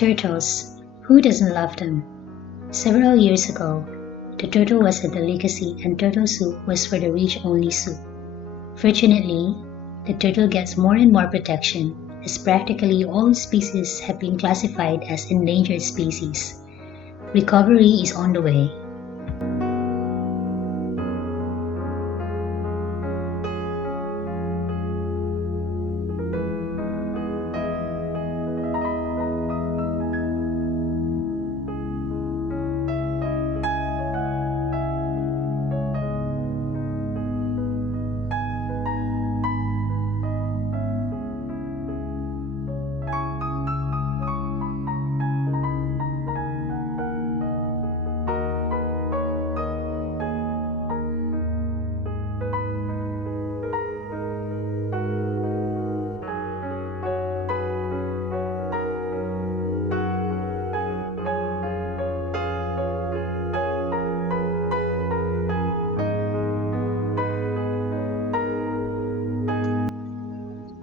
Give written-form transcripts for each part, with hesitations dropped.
Turtles. Who doesn't love them? Several years ago, the turtle was a delicacy and turtle soup was for the rich only soup. Fortunately, the turtle gets more and more protection as practically all species have been classified as endangered species. Recovery is on the way.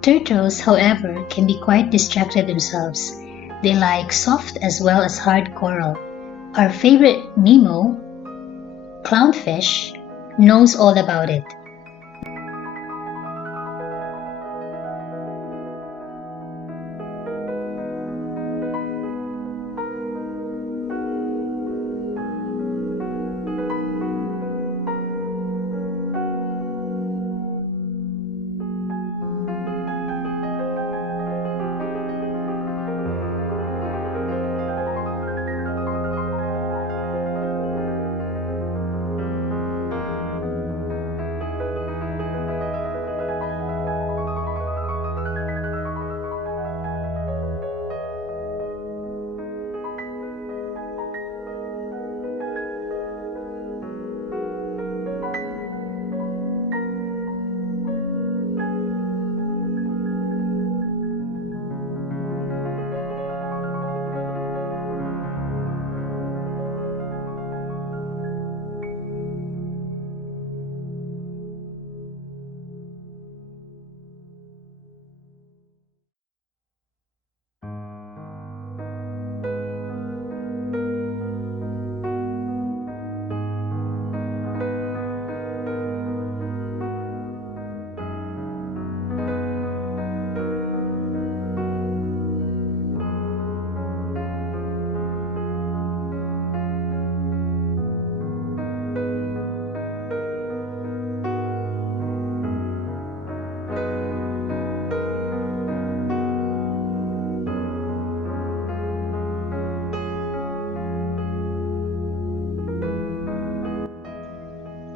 Turtles, however, can be quite distracted themselves. They like soft as well as hard coral. Our favorite Nemo, clownfish, knows all about it.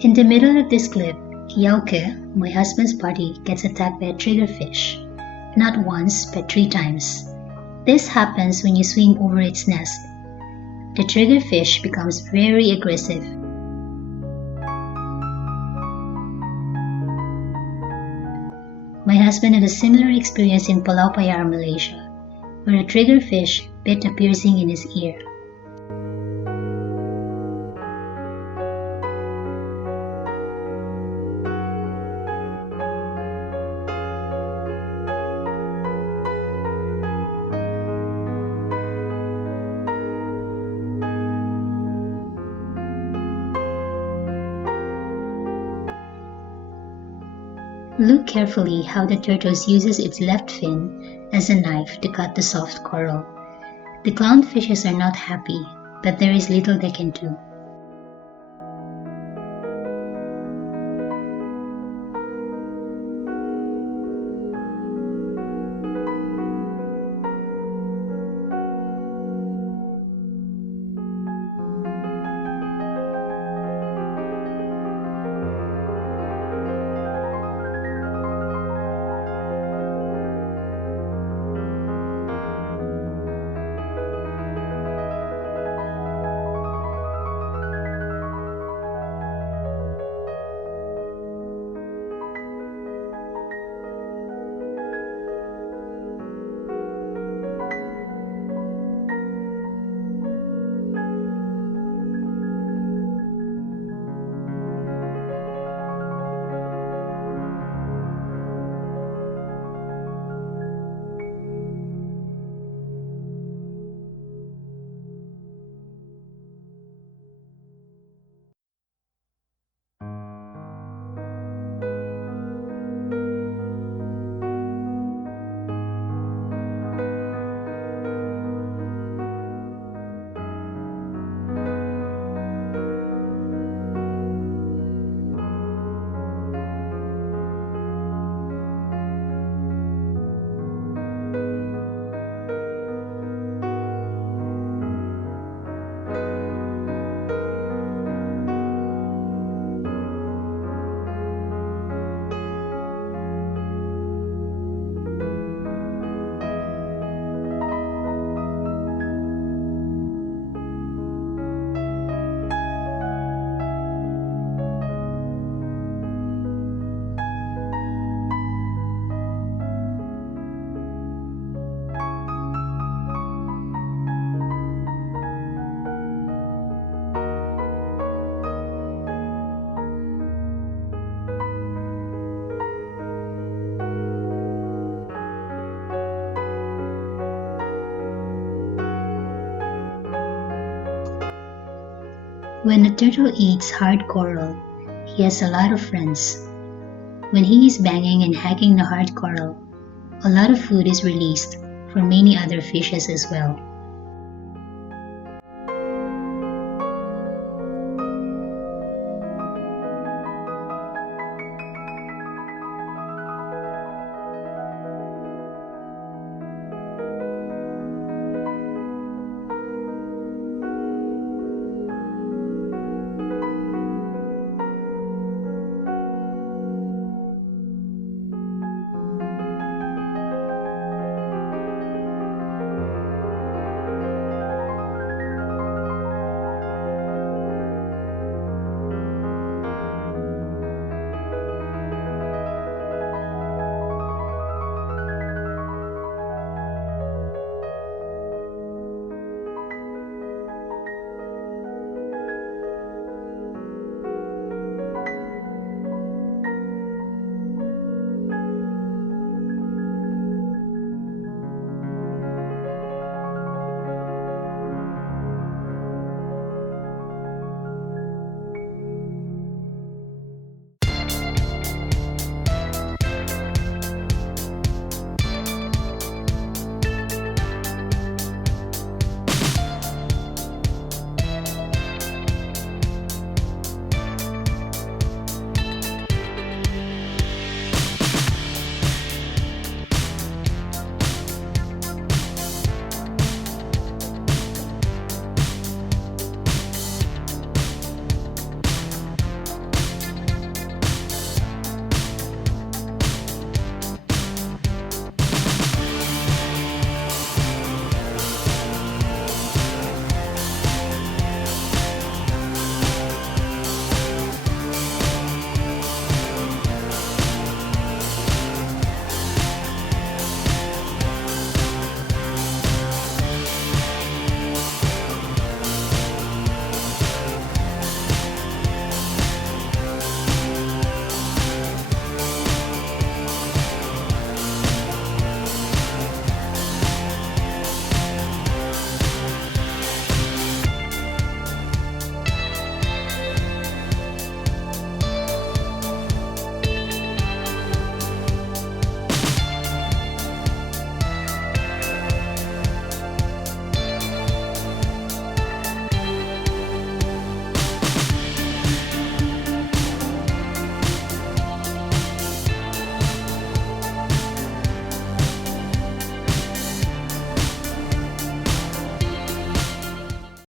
In the middle of this clip, Yauke, my husband's party, gets attacked by a triggerfish. Not once, but 3 times. This happens when you swim over its nest. The triggerfish becomes very aggressive. My husband had a similar experience in Pulau Payar, Malaysia, where a triggerfish bit a piercing in his ear. Look carefully how the turtle uses its left fin as a knife to cut the soft coral. The clownfishes are not happy, but there is little they can do. When a turtle eats hard coral, he has a lot of friends. When he is banging and hacking the hard coral, a lot of food is released for many other fishes as well.